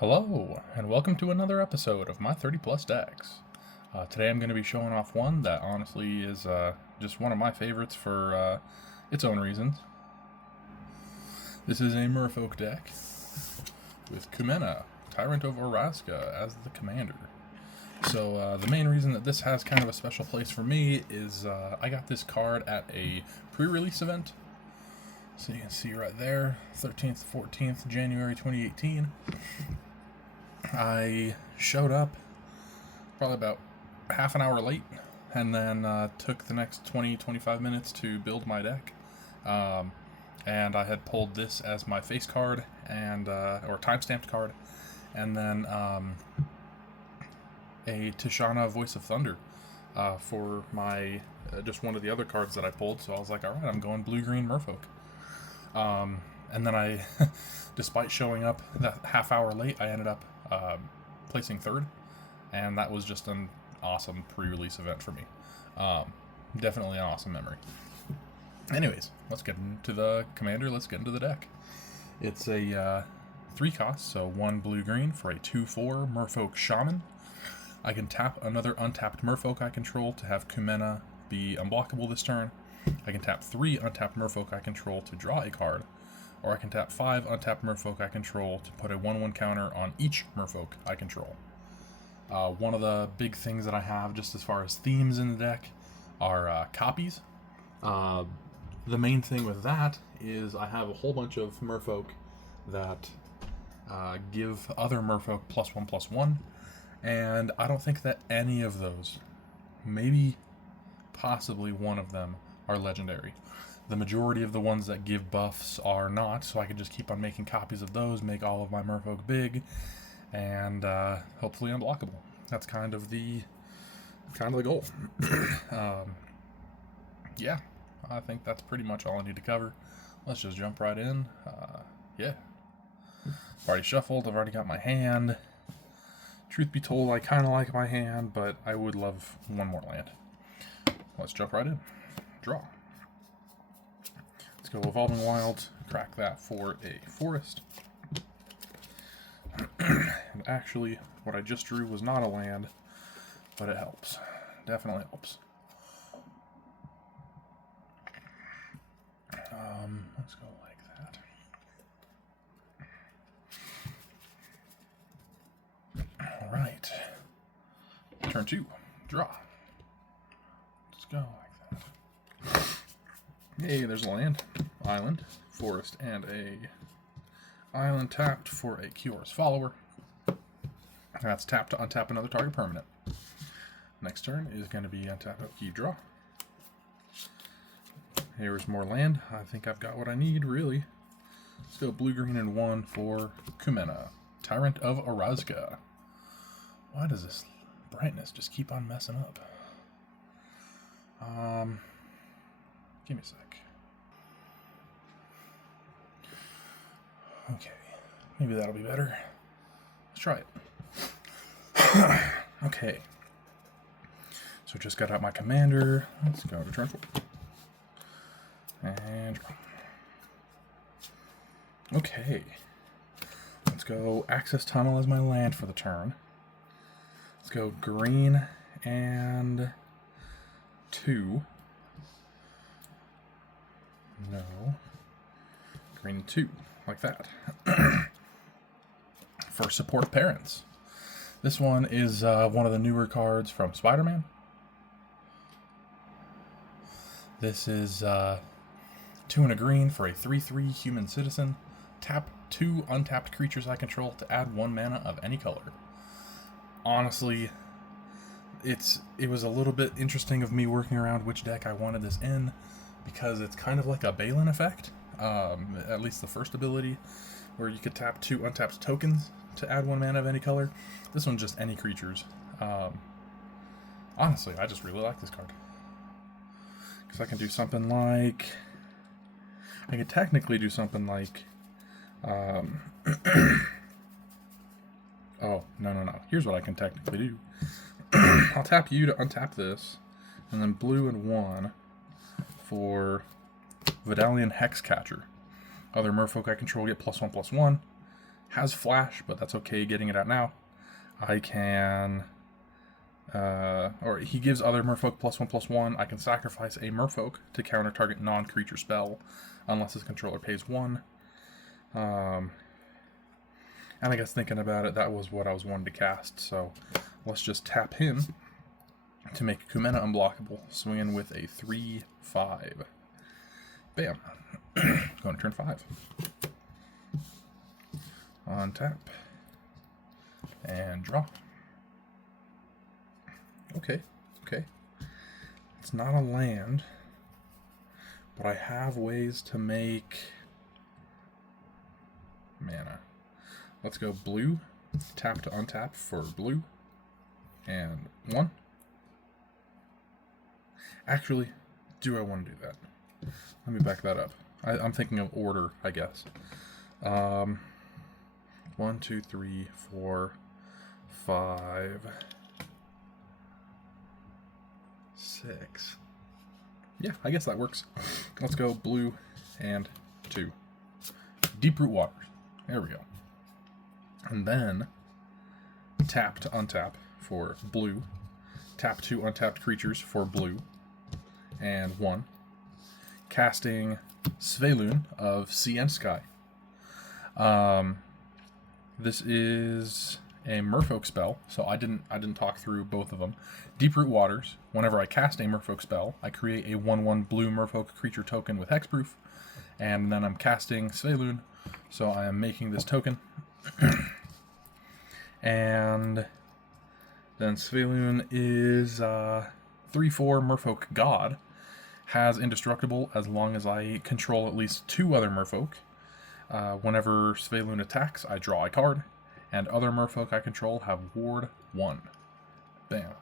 Hello, and welcome to another episode of my 30 plus decks. Today I'm going to be showing off one that honestly is just one of my favorites for its own reasons. This is a Merfolk deck with Kumena, Tyrant of Orazca, as the commander. So the main reason that this has kind of a special place for me is I got this card at a pre-release event. So you can see right there, 13th, 14th, January 2018. I showed up probably about half an hour late and then took the next 20-25 minutes to build my deck. And I had pulled this as my face card and or timestamped card, and then a Tishana Voice of Thunder for my just one of the other cards that I pulled. So I was like, all right, I'm going blue-green Merfolk. And then I, despite showing up that half hour late, I ended up placing third, and that was just an awesome pre-release event for me. Definitely an awesome memory. Anyways, let's get into the commander. Let's get into the deck. It's a 3 cost, so 1 blue-green for a 2/4 Merfolk Shaman. I can tap another untapped Merfolk I control to have Kumena be unblockable this turn. I can tap 3 untapped Merfolk I control to draw a card, or I can tap 5 untapped Merfolk I control to put a 1/1 counter on each Merfolk I control. One of the big things that I have, just as far as themes in the deck, are copies. The main thing with that is I have a whole bunch of Merfolk that give other Merfolk +1/+1, and I don't think that any of those, maybe possibly one of them, are legendary. The majority of the ones that give buffs are not, so I can just keep on making copies of those, make all of my Merfolk big, and hopefully unblockable. That's kind of the goal. Yeah, I think that's pretty much all I need to cover. Let's just jump right in. Yeah. I've already shuffled, I've already got my hand. Truth be told, I kind of like my hand, but I would love one more land. Let's jump right in. Draw. Let's go Evolving Wilds, crack that for a forest. And actually, what I just drew was not a land, but it helps. Definitely helps. Let's go like that. Alright. Turn 2. Draw. Let's go like that. Yay, there's a land, island, forest, and a island tapped for a Kior's Follower. That's tapped to untap another target permanent. Next turn is going to be untap, upkeep, draw. Here's more land. I think I've got what I need, really. Let's go blue, green, and 1 for Kumena, Tyrant of Orazca. Why does this brightness just keep on messing up? Give me a sec. Okay, maybe that'll be better. Let's try it. Okay. So just got out my commander. Let's go to turn 4. And draw. Okay. Let's go Access Tunnel as my land for the turn. Let's go green and 2. No. Green and 2. Like that. For support parents. This one is one of the newer cards from Spider-Man. This is 2 and a green for a 3/3 human citizen. Tap 2 untapped creatures I control to add 1 mana of any color. Honestly, it was a little bit interesting of me working around which deck I wanted this in, because it's kind of like a Balin effect. At least the first ability, where you could tap 2 untapped tokens to add 1 mana of any color. This one's just any creatures. Honestly, I just really like this card. Because I can do something like... I could technically do something like... Oh, no. Here's what I can technically do. I'll tap you to untap this, and then blue and 1 for Vidalian Hexcatcher. Other Merfolk I control get +1/+1. has flash, but that's okay getting it out now. I can, or he gives other merfolk +1/+1. I can sacrifice a merfolk to counter target non-creature spell, unless his controller pays 1. And I guess thinking about it, that was what I was wanting to cast, so let's just tap him to make Kumena unblockable, swinging with a 3/5. Bam. Going to turn 5. On tap. And draw. Okay, okay. It's not a land, but I have ways to make mana. Let's go blue, tap to untap for blue, and 1. Actually, do I want to do that? Let me back that up. I'm thinking of order, I guess. 1, 2, 3, 4, 5, 6. Yeah, I guess that works. Let's go blue and 2. Deep Root Waters. There we go. And then tap to untap for blue. Tap 2 untapped creatures for blue. And 1. Casting Svelun of Sea and Sky. This is a merfolk spell, so I didn't talk through both of them. Deep Root Waters. Whenever I cast a merfolk spell, I create a 1/1 blue merfolk creature token with hexproof, and then I'm casting Svelun, so I am making this token. And then Svelun is 3/4 merfolk god. Has indestructible as long as I control at least 2 other merfolk. Whenever Svelun attacks, I draw a card, and other merfolk I control have ward 1. Bam.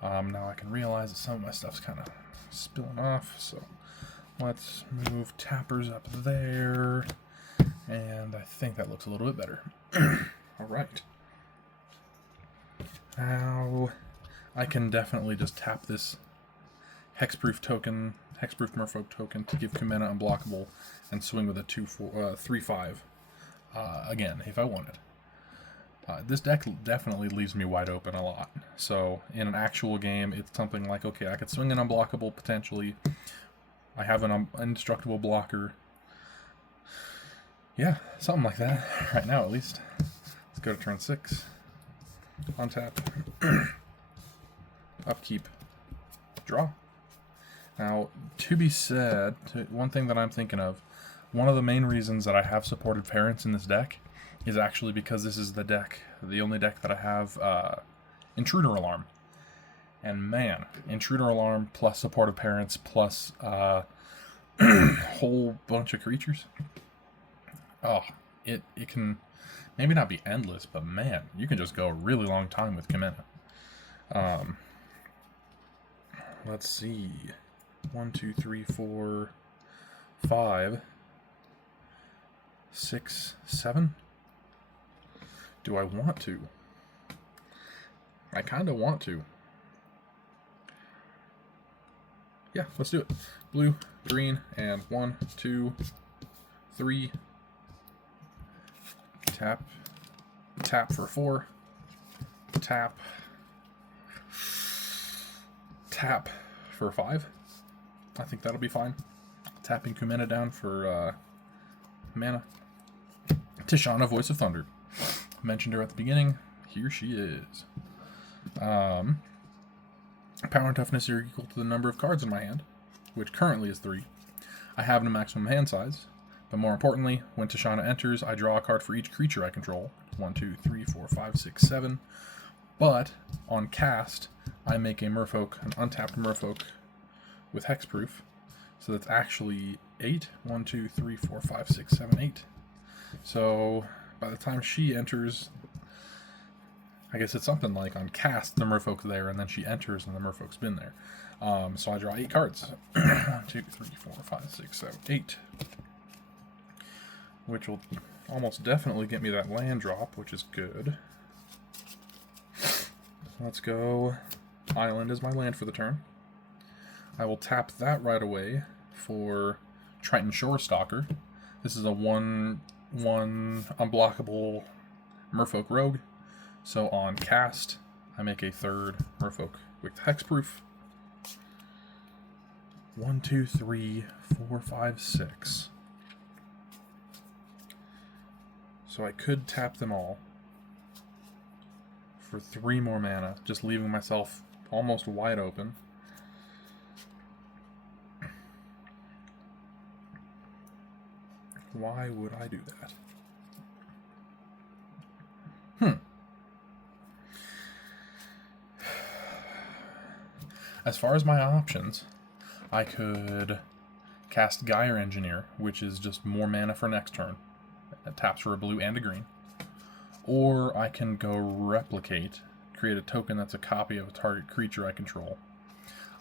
Now I can realize that some of my stuff's kind of spilling off, so let's move tappers up there, and I think that looks a little bit better. Alright. Now, I can definitely just tap this hexproof token, hexproof merfolk token, to give Kumena unblockable and swing with a 3/5 again if I wanted. This deck definitely leaves me wide open a lot. So in an actual game, it's something like, okay, I could swing an unblockable potentially. I have an indestructible blocker. Yeah, something like that right now at least. Let's go to turn 6. Untap. Upkeep. Draw. Now, to be said, one thing that I'm thinking of, one of the main reasons that I have supported parents in this deck is actually because this is the only deck that I have Intruder Alarm. And man, Intruder Alarm plus supportive parents plus whole bunch of creatures. Oh, it can maybe not be endless, but man, you can just go a really long time with Kumena. Let's see. 1, 2, 3, 4, 5, 6, 7. Do I want to? I kind of want to. Yeah, let's do it. Blue, green, and 1, 2, 3. Tap. Tap for 4. Tap. Tap for 5. I think that'll be fine. Tapping Kumena down for mana. Tishana, Voice of Thunder. Mentioned her at the beginning. Here she is. Power and toughness are equal to the number of cards in my hand, which currently is 3. I have no maximum hand size, but more importantly, when Tishana enters, I draw a card for each creature I control. 1, 2, 3, 4, 5, 6, 7. But on cast, I make a merfolk, an untapped merfolk with hexproof. So that's actually 8. 1, 2, 3, 4, 5, 6, 7, 8. So by the time she enters, I guess it's something like on cast, the merfolk's there, and then she enters and the merfolk's been there. So I draw 8 cards. 1, 2, 3, 4, 5, 6, 7, 8. Which will almost definitely get me that land drop, which is good. Let's go. Island is my land for the turn. I will tap that right away for Triton Shore Stalker. This is a 1 one unblockable Merfolk Rogue. So on cast, I make a third Merfolk with hexproof. 1, 2, 3, 4, 5, 6. So I could tap them all for 3 more mana, just leaving myself almost wide open. Why would I do that? As far as my options, I could cast Gyre Engineer, which is just more mana for next turn. It taps for a blue and a green. Or I can go Replicate, create a token that's a copy of a target creature I control.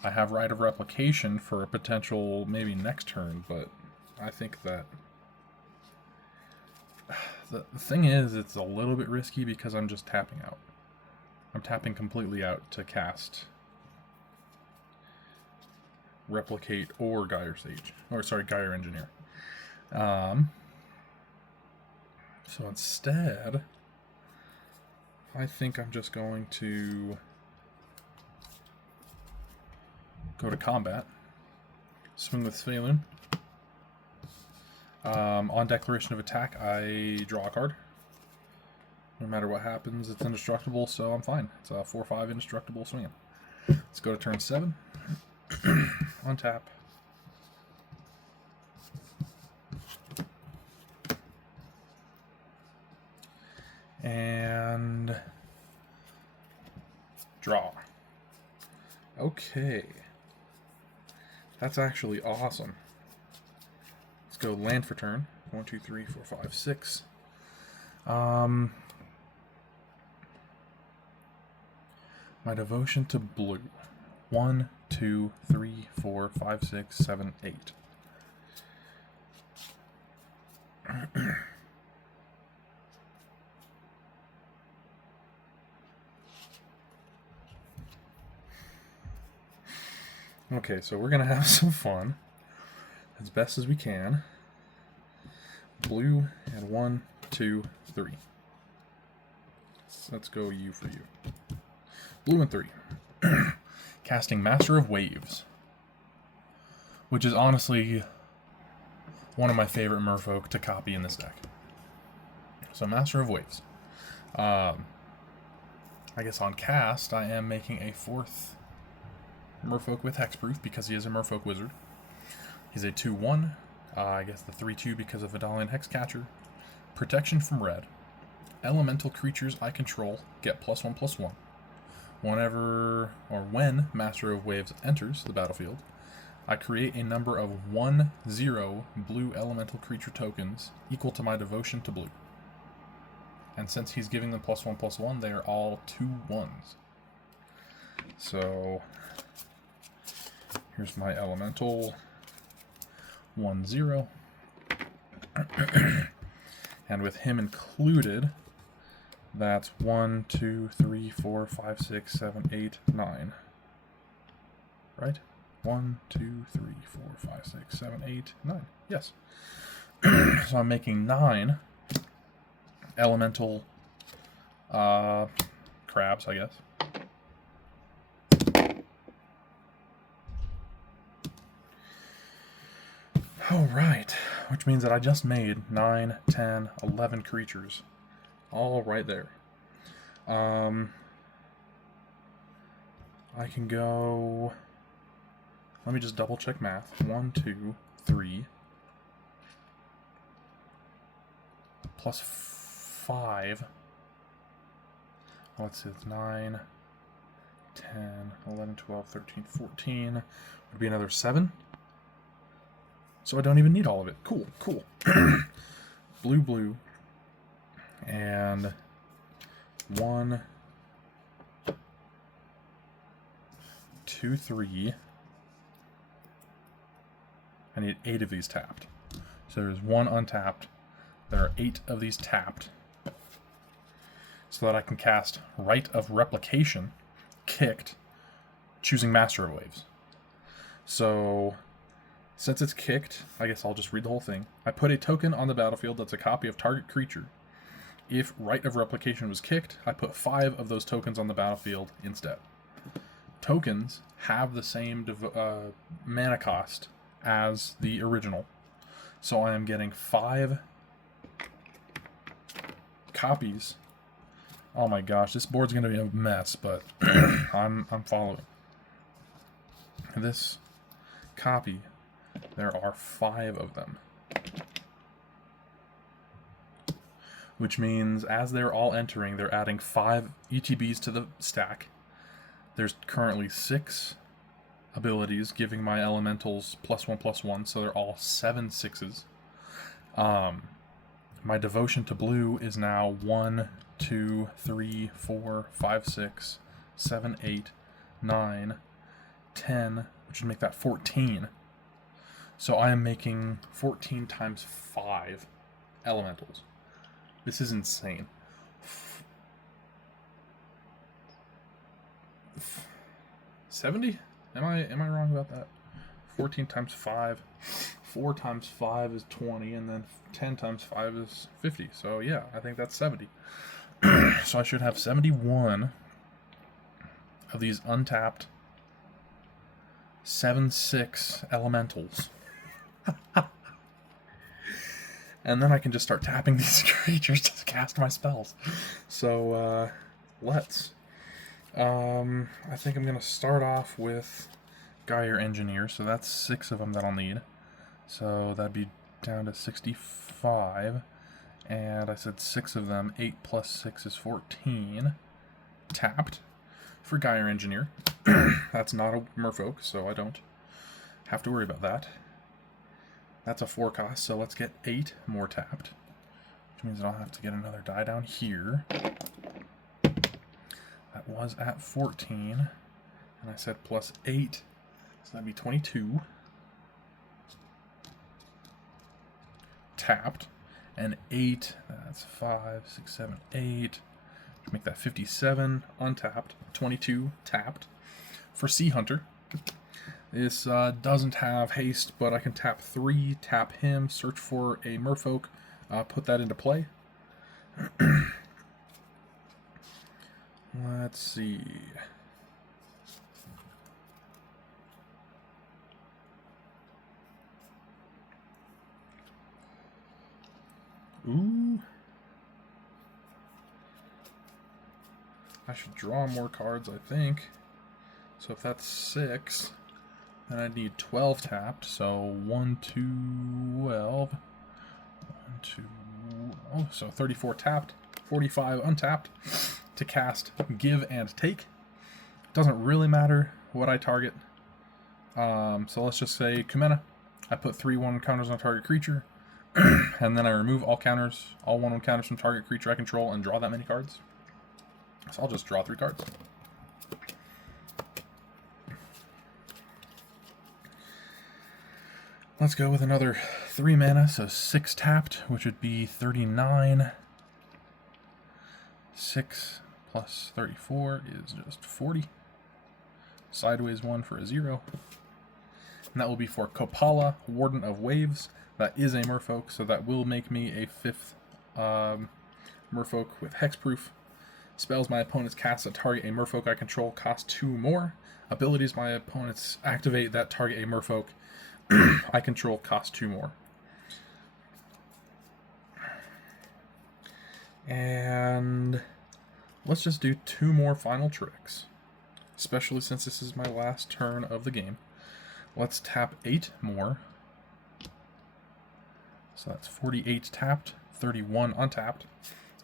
I have Right of Replication for a potential maybe next turn, but I think that the thing is, it's a little bit risky because I'm just tapping out. I'm tapping completely out to cast Replicate or Gyre Engineer. So instead, I think I'm just going to go to combat, swing with Svalin. On declaration of attack, I draw a card. No matter what happens, it's indestructible, so I'm fine. It's a 4/5 indestructible swinging. Let's go to turn 7. Untap. And draw. Okay. That's actually awesome. Let's go land for turn. 1, 2, 3, 4, 5, 6. My devotion to blue. 1, 2, 3, 4, 5, 6, 7, 8. Okay, so we're gonna have some fun as best as we can. Blue and 1, 2, 3. Let's go you for you. Blue and 3. Casting Master of Waves, which is honestly one of my favorite merfolk to copy in this deck. So Master of Waves. I guess on cast, I am making a 4th merfolk with hexproof because he is a merfolk wizard. He's a 2/1. I guess the 3/2 because of Vidalian Hexcatcher. Protection from red. Elemental creatures I control get +1/+1. When Master of Waves enters the battlefield, I create a number of 1/0 blue elemental creature tokens equal to my devotion to blue. And since he's giving them +1/+1, they are all 2/1s. So here's my elemental 1/0. And with him included, that's 1, 2, 3, 4, 5, 6, 7, 8, 9. Right? 1, 2, 3, 4, 5, 6, 7, 8, 9. Yes. So I'm making 9 elemental crabs, I guess. Alright, which means that I just made 9, 10, 11 creatures. All right there. I can go... Let me just double check math. 1, 2, 3. Plus 5. Let's see, it's 9, 10, 11, 12, 13, 14. Would be another 7. So I don't even need all of it. Cool, cool. Blue, blue. And 1, 2, 3. I need 8 of these tapped. So there's 1 untapped. There are 8 of these tapped. So that I can cast Right of Replication, kicked, choosing Master of Waves. So Since it's kicked, I guess I'll just read the whole thing. I put a token on the battlefield that's a copy of target creature. If Right of Replication was kicked, I put 5 of those tokens on the battlefield instead. Tokens have the same mana cost as the original. So I am getting 5 copies. Oh my gosh, this board's going to be a mess, but I'm following. This copy, there are 5 of them. Which means as they're all entering, they're adding 5 ETBs to the stack. There's currently 6 abilities giving my elementals +1/+1, so they're all 7 6s. My devotion to blue is now 1, 2, 3, 4, 5, 6, 7, 8, 9, 10, which would make that 14. So I am making 14 times 5 elementals. This is insane. 70? Am I wrong about that? 14 times 5. 4 times 5 is 20, and then 10 times 5 is 50. So yeah, I think that's 70. So I should have 71 of these untapped 7/6 elementals. And then I can just start tapping these creatures to cast my spells. So, let's. I think I'm going to start off with Gyre Engineer. So that's 6 of them that I'll need. So that'd be down to 65. And I said 6 of them. 8 plus 6 is 14. Tapped for Gyre Engineer. That's not a Merfolk, so I don't have to worry about that. That's a 4 cost, so let's get 8 more tapped. Which means I'll have to get another die down here. That was at 14. And I said plus 8, so that'd be 22. Tapped. And 8, that's 5, 6, 7, 8. Make that 57. Untapped. 22 tapped. For Sea Hunter. This doesn't have haste, but I can tap 3, tap him, search for a Merfolk, put that into play. Let's see. Ooh. I should draw more cards, I think. So if that's 6... then I'd need 12 tapped, so 1, 2, 12. 1, 2, oh, so 34 tapped, 45 untapped to cast Give and Take. Doesn't really matter what I target. So let's just say Kumena. I put 3/1 counters on target creature, and then I remove all counters, all 1/1 counters from target creature I control, and draw that many cards. So I'll just draw 3 cards. Let's go with another 3 mana, so 6 tapped, which would be 39. 6 plus 34 is just 40. Sideways 1 for a 0. And that will be for Kopala, Warden of Waves. That is a Merfolk, so that will make me a 5th Merfolk with Hexproof. Spells my opponents cast that target a Merfolk I control cost 2 more. Abilities my opponents activate that target a Merfolk I control cost 2 more. And let's just do 2 more final tricks, especially since this is my last turn of the game. Let's tap 8 more. So that's 48 tapped, 31 untapped.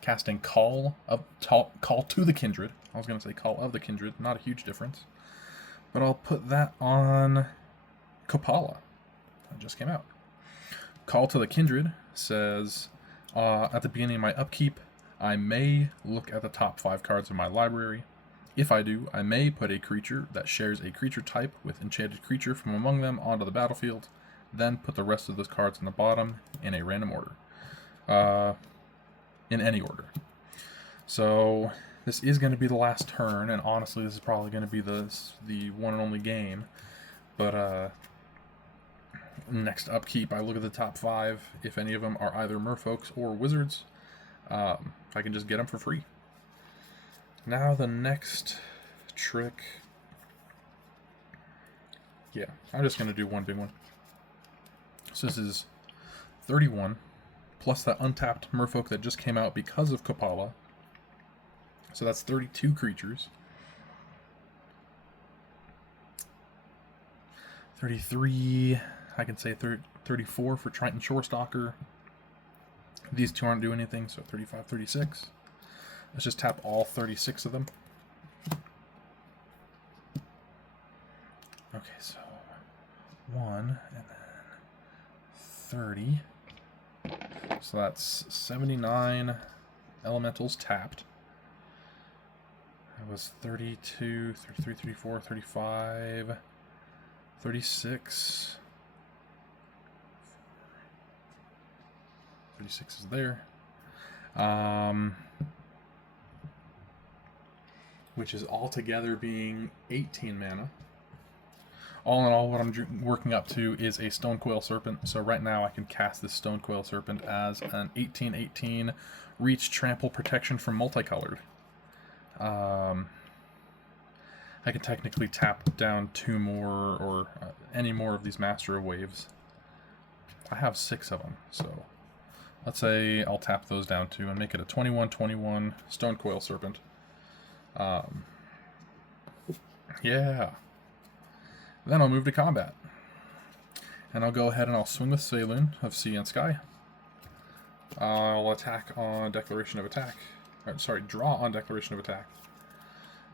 Casting Call to the Kindred. I was going to say Call of the Kindred, not a huge difference. But I'll put that on Kopala. That just came out. Call to the Kindred says, at the beginning of my upkeep, I may look at the top 5 cards of my library. If I do, I may put a creature that shares a creature type with enchanted creature from among them onto the battlefield, then put the rest of those cards on the bottom in a random order. In any order. So this is going to be the last turn, and honestly this is probably going to be the one and only game. But Next upkeep, I look at the top 5. If any of them are either merfolks or wizards, I can just get them for free. Now the next trick. Yeah, I'm just going to do one big one. So this is 31, plus that untapped merfolk that just came out because of Kopala. So that's 32 creatures. 33, I can say 34 for Triton Shorestalker. These two aren't doing anything, so 35, 36. Let's just tap all 36 of them. Okay, so 1 and then 30. So that's 79 elementals tapped. That was 32, 33, 34, 35, 36. 36 is there. Which is altogether being 18 mana. All in all, what I'm working up to is a Stonecoil Serpent. So right now I can cast this Stonecoil Serpent as an 18/18 reach, trample, protection from multicolored. I can technically tap down 2 more or any more of these Master of Waves. I have 6 of them, so let's say I'll tap those down 2 and make it a 21/21 Stonecoil Serpent. Yeah. Then I'll move to combat. And I'll go ahead and I'll swing with Saloon of Sea and Sky. I'll attack on Declaration of Attack. Or, sorry, draw on Declaration of Attack.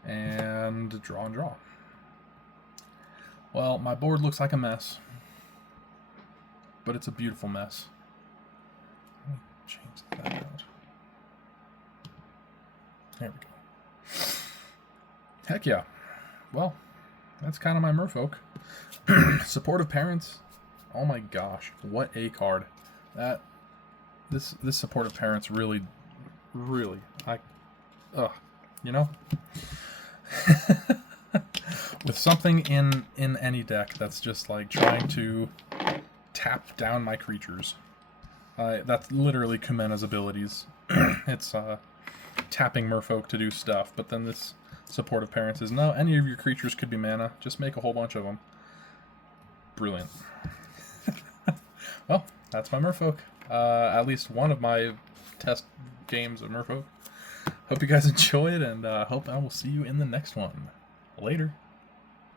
And draw and draw. Well, my board looks like a mess. But it's a beautiful mess. Let me change that out. There we go. Heck yeah. Well, that's kind of my merfolk. Supportive Parents. Oh my gosh, what a card. This Supportive Parents really, you know? With something in any deck that's just like trying to tap down my creatures. That's literally Kumena's abilities. It's tapping merfolk to do stuff, but then this Supportive Parents is, no, any of your creatures could be mana, just make a whole bunch of them. Brilliant. Well, that's my merfolk. At least one of my test games of merfolk. Hope you guys enjoyed, and hope I will see you in the next one. Later.